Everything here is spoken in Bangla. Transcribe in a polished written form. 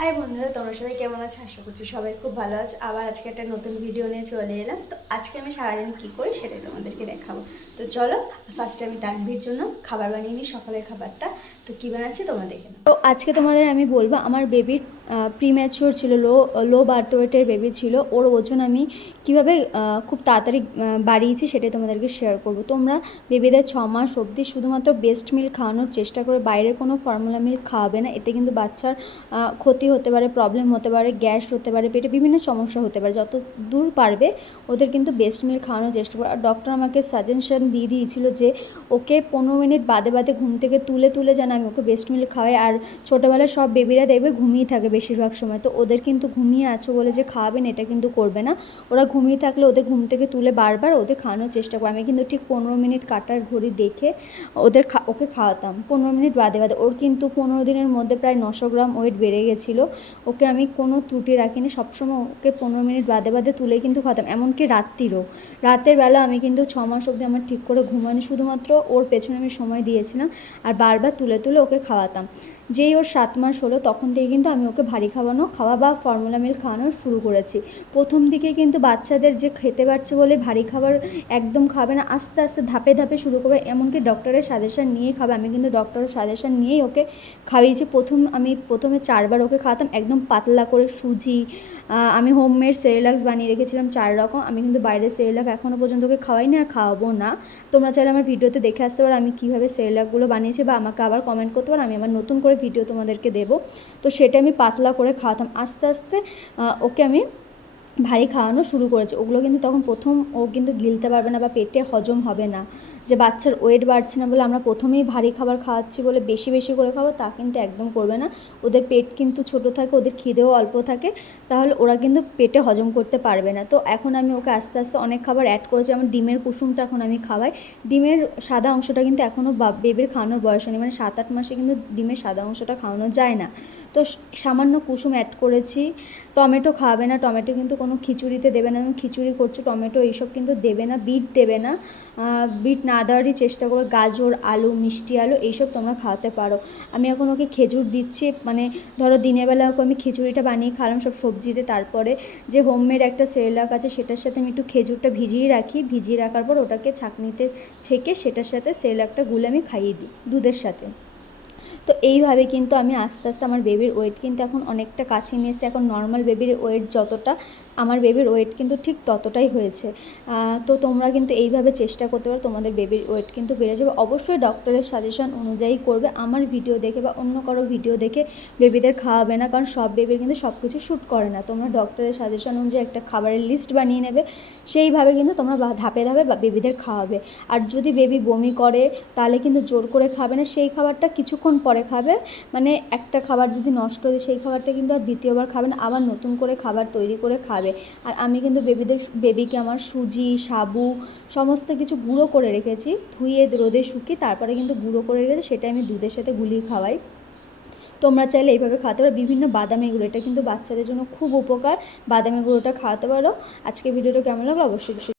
হাই বন্ধুরা, তোমরা সবাই কেমন আছো? আশা করছি সবাই খুব ভালো আছে। আবার আজকে একটা নতুন ভিডিও নিয়ে চলে এলাম। তো আজকে আমি সারাদিন কী করি সেটাই তোমাদেরকে দেখাবো। তো চলো ফার্স্টে আমি তানভীর জন্য খাবার বানিয়ে নিই, সকালের খাবারটা। তো কী বানাচ্ছি তোমরা দেখে নাও। তো আজকে তোমাদের আমি বলবো, আমার বেবির প্রিম্যাচিওর ছিল, লো বার্থ ওয়েটের বেবি ছিল। ওর ওজন আমি কীভাবে খুব তাড়াতাড়ি বাড়িয়েছি সেটাই তোমাদেরকে শেয়ার করবো। তোমরা বেবিদের 6 মাস অবধি শুধুমাত্র বেস্ট মিল্ক খাওয়ানোর চেষ্টা করে, বাইরের কোনো ফর্মুলা মিল্ক খাওয়াবে না। এতে কিন্তু বাচ্চার ক্ষতি হতে পারে, প্রবলেম হতে পারে, গ্যাস হতে পারে, পেটে বিভিন্ন সমস্যা হতে পারে। যত দূর পারবে ওদের কিন্তু বেস্ট মিল্ক খাওয়ানোর চেষ্টা করে। আর ডক্টর আমাকে সাজেশন দিয়ে দিয়েছিল যে ওকে 15 মিনিট বাদে বাদে ঘুম থেকে তুলে তুলে যেন আমি ওকে বেস্ট মিল্ক খাওয়াই। আর ছোটোবেলায় সব বেবিরা দেখবে ঘুমিয়ে থাকে বেশিরভাগ সময়। তো ওদের কিন্তু ঘুমিয়ে আছো বলে যে খাওয়াবেন এটা কিন্তু করবে না। ওরা ঘুমিয়ে থাকলে ওদের ঘুম থেকে তুলে বারবার ওদের খাওয়ানোর চেষ্টা করে। আমি কিন্তু ঠিক 15 মিনিট কাটার ঘড়ি দেখে ওকে খাওয়াতাম 15 মিনিট বাদে বাদে। ওর কিন্তু 15 দিনের মধ্যে প্রায় 900 গ্রাম ওয়েট বেড়ে গেছিলো। ওকে আমি কোনো ত্রুটি রাখিনি, সবসময় ওকে 15 মিনিট বাদে বাদে তুলে কিন্তু খাওয়াতাম। এমনকি রাতের বেলা আমি কিন্তু 6 মাস অবধি আমার ঠিক করে ঘুমানি, শুধুমাত্র ওর পেছনে আমি সময় দিয়েছিলাম আর বারবার তুলে তুলে ওকে খাওয়াতাম। যেই ওর 7 মাস হলো তখন থেকে কিন্তু আমি ওকে ভারী খাওয়া বা ফর্মুলা মিল্ক খাওয়ানো শুরু করেছি। প্রথম দিকে কিন্তু বাচ্চাদের যে খেতে পারছে বলে ভারী খাবার একদম খাবে না, আস্তে আস্তে ধাপে ধাপে শুরু করবে। এমনকি ডক্টরের সাজেশন নিয়ে খাবে। আমি কিন্তু ডক্টরের সাজেশন নিয়েই ওকে খাইয়েছি। প্রথমে 4 বার ওকে খাওয়াতাম একদম পাতলা করে সুজি। আমি হোমমেড সেরেলাক্স বানিয়ে রেখেছিলাম 4 রকম। আমি কিন্তু বাইরের সেরেলাক এখনও পর্যন্ত ওকে খাওয়াইনি আর খাওয়াবো না। তোমরা চাইলে আমার ভিডিওতে দেখে আসতে পারো আমি কীভাবে সেরেলাকগুলো বানিয়েছি, বা আমাকে আবার কমেন্ট করতে পারো, আমি আবার নতুন করে ভিডিও তোমাদেরকে দেবো। তো সেটা আমি পাতলা করে খাওয়াতাম। আস্তে আস্তে ওকে আমি ভারী খাওয়ানো শুরু করেছে। ওগুলো কিন্তু তখন প্রথম ও কিন্তু গিলতে পারবে না বা পেটে হজম হবে না। যে বাচ্চার ওয়েট বাড়ছে না বলে আমরা প্রথমেই ভারী খাবার খাওয়াচ্ছি বলে বেশি বেশি করে খাবো, তা কিন্তু একদম করবে না। ওদের পেট কিন্তু ছোটো থাকে, ওদের খিদেও অল্প থাকে, তাহলে ওরা কিন্তু পেটে হজম করতে পারবে না। তো এখন আমি ওকে আস্তে আস্তে অনেক খাবার অ্যাড করেছি। যেমন ডিমের কুসুমটা এখন আমি খাওয়াই। ডিমের সাদা অংশটা কিন্তু এখনও বেবির খাওয়ানোর বয়স নেই, মানে 7-8 মাসে কিন্তু ডিমের সাদা অংশটা খাওয়ানো যায় না। তো সামান্য কুসুম অ্যাড করেছি। টমেটো খাওয়াবে না, টমেটো কিন্তু কোনো খিচুড়িতে দেবে না। খিচুড়ি করছে টমেটো এইসব কিন্তু দেবে না। বিট দেবে না, বিট না দেওয়ারই চেষ্টা করো। গাজর, আলু, মিষ্টি আলু এইসব তোমরা খাওয়াতে পারো। আমি এখন ওকে খেজুর দিচ্ছি, মানে ধরো দিনের বেলা ওকে আমি খিচুড়িটা বানিয়ে খাওয়ালাম সব সবজিতে, তারপরে যে হোমমেড একটা সেরেলাক আছে সেটার সাথে আমি একটু খেজুরটা ভিজিয়ে রাখি। ভিজিয়ে রাখার পর ওটাকে ছাঁকনিতে ছেঁকে সেটার সাথে সেরেলাকটা গুলে আমি খাইয়ে দিই দুধের সাথে। তো এইভাবে কিন্তু আমি আস্তে আস্তে আমার বেবির ওয়েট কিন্তু এখন অনেকটা কাছে নিয়ে এসেছি। এখন নর্মাল বেবির ওয়েট যতটা, আমার বেবির ওয়েট কিন্তু ঠিক ততটাই হয়েছে। তো তোমরা কিন্তু এইভাবে চেষ্টা করতে পারো, তোমাদের বেবির ওয়েট কিন্তু বেড়ে যাবে। অবশ্যই ডক্টরের সাজেশন অনুযায়ী করবে। আমার ভিডিও দেখে বা অন্য কারো ভিডিও দেখে বেবিদের খাওয়াবে না, কারণ সব বেবির কিন্তু সব কিছু শ্যুট করে না। তোমরা ডক্টরের সাজেশন অনুযায়ী একটা খাবারের লিস্ট বানিয়ে নেবে, সেইভাবে কিন্তু তোমরা ধাপে ধাপে বেবিদের খাওয়াবে। আর যদি বেবি বমি করে তাহলে কিন্তু জোর করে খাবে না, সেই খাবারটা কিছুক্ষণ পরে খাবে। মানে একটা খাবার যদি নষ্ট হয়ে সেই খাবারটা কিন্তু আর দ্বিতীয়বার খাবে না, আবার নতুন করে খাবার তৈরি করে খাবে। আর আমি কিন্তু বেবিকে আমার সুজি, সাবু সমস্ত কিছু গুঁড়ো করে রেখেছি, ধুয়ে রোদে শুকিয়ে তারপরে কিন্তু গুঁড়ো করে রেখেছি, সেটা আমি দুধের সাথে গুলিয়ে খাওয়াই। তোমরা চাইলে এইভাবে খাওয়াতে পারো। বিভিন্ন বাদামি গুঁড়ো, এটা কিন্তু বাচ্চাদের জন্য খুব উপকার। বাদামি গুঁড়োটা খাওয়াতে পারো। আজকে ভিডিওটা কেমন লাগলো অবশ্যই